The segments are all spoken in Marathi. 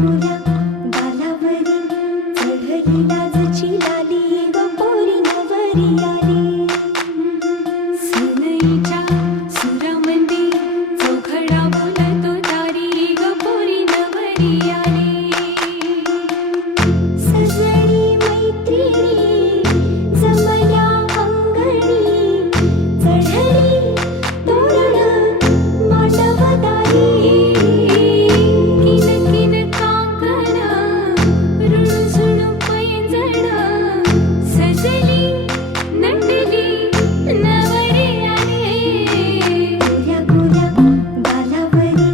गोऱ्या गालावरी चढली लाजची लाली ग पोरी नवरी आली. सनईच्या सुरामंदी चौघडा बोलतो दारी ग पोरी नवरी आली. सजनी मैत्रिणी जमल्या अंगणी चढली तोरण मांडवदारी. किन किन कांकण रुणझुण पैंजण सजली नटली नवरी आली. गोऱ्या गोऱ्या गालावरी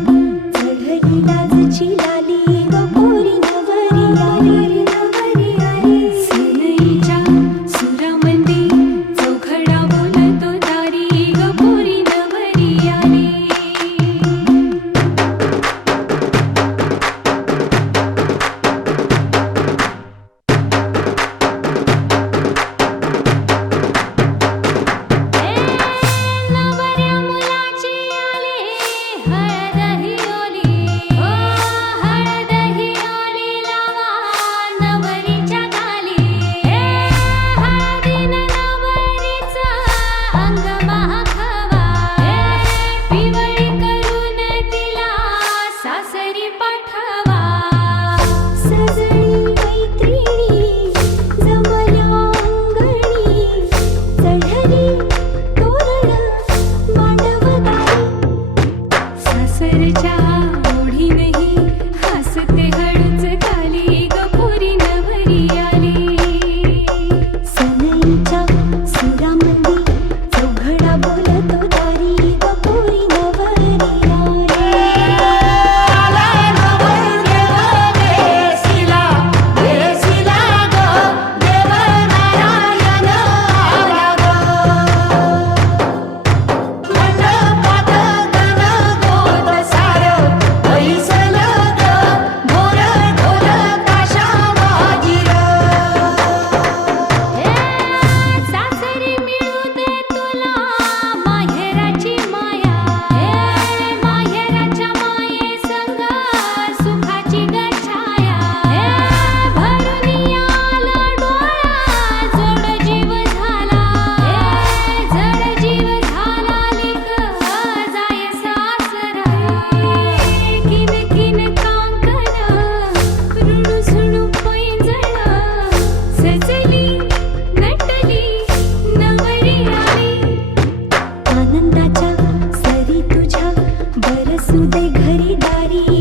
चढली लाजची लाली ग पोरी नवरी आली. नवरी आली. सनईच्या सुरामंदी चौघडा बोलतो दारी ग पोरी नवरी आली. नवऱ्या मुलाची आली हळद ही ओली. हो हळद ही ओली लावा नवरीच्या गाली. हळदीनं नवरीचं अंग महाखावा. पिवळी करून तिला सासरी पाठवा. सजनी मैत्रिणी जमल्या अंगणी चढली तोरण मांडवदारी. सासरच्या ओढीनही हसते हळूच खाली ग पोरी नवरी आली. सनईच्या सुरामंदी चौघडा बोलतो दारी ग पोरी नवरी आली. आला नवरदेव देसिला देसिला ग देव नारायण आला ग. मंडपात गणगोत सारं ऐसल ग भोर ढोल ताशा वाजिर. सासरी मिळू दे तुला माहेराची माया. माहेराच्या माये संग सुखाची ग छाया. भरून आला डोळा जड जीव झाला. जड जीव झाला लिक जाय सासरा. किन किन कांकण रुणझुण पैंजण सजली नटली नवरी आली. आनंदाच्या सरी तुझ्या बरसू दे घरी दारी